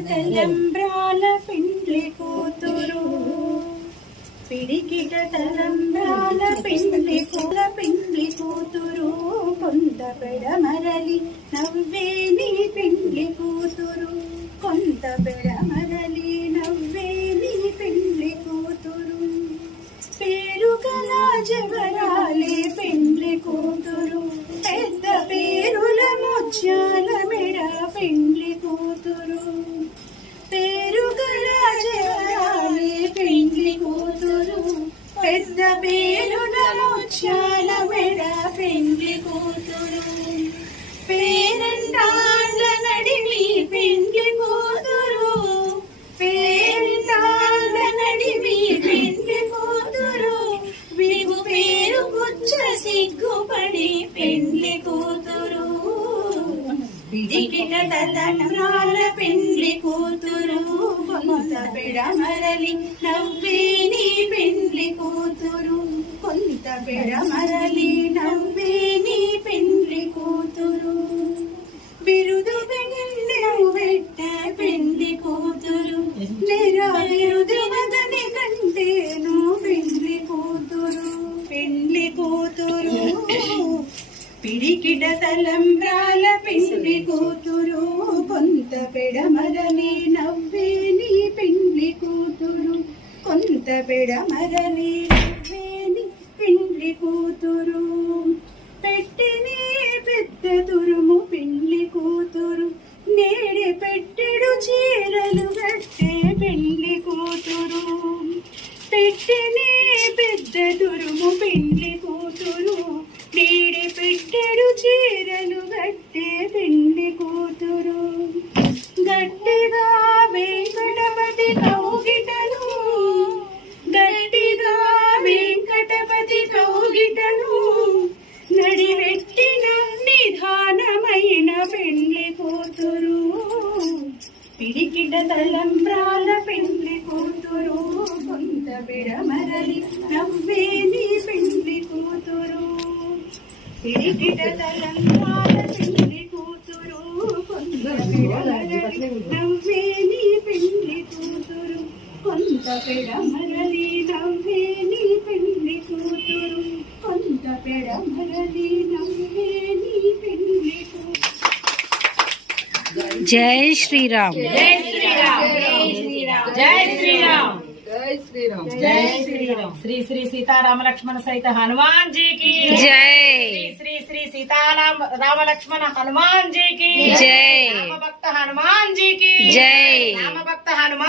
తలంబ్రాల పిండ్లి కూతురు పిడికిట తలంబ్రాల పిండ్లి కూల పిండ్లి కూతురు కొంత పెడమరలి నవ్వే కూతురు పెద్ద పేరుల ముత్యాల మెడ పెండ్లి కూతురు. పేరెంటాళ్ళ నడిమి పెండ్లి కూతురు. పేరెంటాళ్ళ నడిమి పెండ్లి కూతురు. విగు పేరు పుచ్చ సిగ్గుపడి పెండ్లి కూతురు తలంబ్రాల పెండ్లి కూతురు కొంత పెడమరలి నవ్వే నీ పెండ్లి కూతురు. కొంత పెడమరలి నవ్వే నీ పెండ్లి కూతురు. బిరుదు పెండ్లు పెట్ట పెండ్లి కూతురు. నెరా పిడికిట తలంబ్రాల పెండ్లి కూతురు కొంత పెడమరని నవ్వే నీ పిండి కూతురు కొంత పెడమరని నవ్వే నీ పెండ్లి కూతురు. పెట్టినే పెద్ద తురుము పిండి కూతురు నేడి పెట్టెడు చీరలు కట్టే పెండ్లి కూతురు. పెట్టినే పెద్ద తురుము పిండి కూతురు నేడి పెట్టెడు గట్టి పిండి కూతురు. గట్టిగా వెంకటపతి కౌగిటను గట్టిగా వెంకటపతి కౌగిటను నడివెట్టిన నిధానమైన పెండ్లి కూతురు. పిడికిట తలంబ్రాల పిడికిట కూతురు కొంత బిడమరలి నవ్వే కూతురు కొంత పెడమరలి కూతురు కొంత పెడమరలి కూతురు జై శ్రీరామ్. జై శ్రీరామ్. జై శ్రీరామ్. జై శ్రీరామ్. జై శ్రీరామ్. శ్రీ శ్రీ సీతారామ లక్ష్మణ సహిత హనుమాన్ జీ. కి జై శ్రీ శ్రీ సీతారామ రామ లక్ష్మణ హనుమాన్ జీ. కి జై భక్త హనుమాన్ జీ. కి జై రామ భక్త హనుమాన్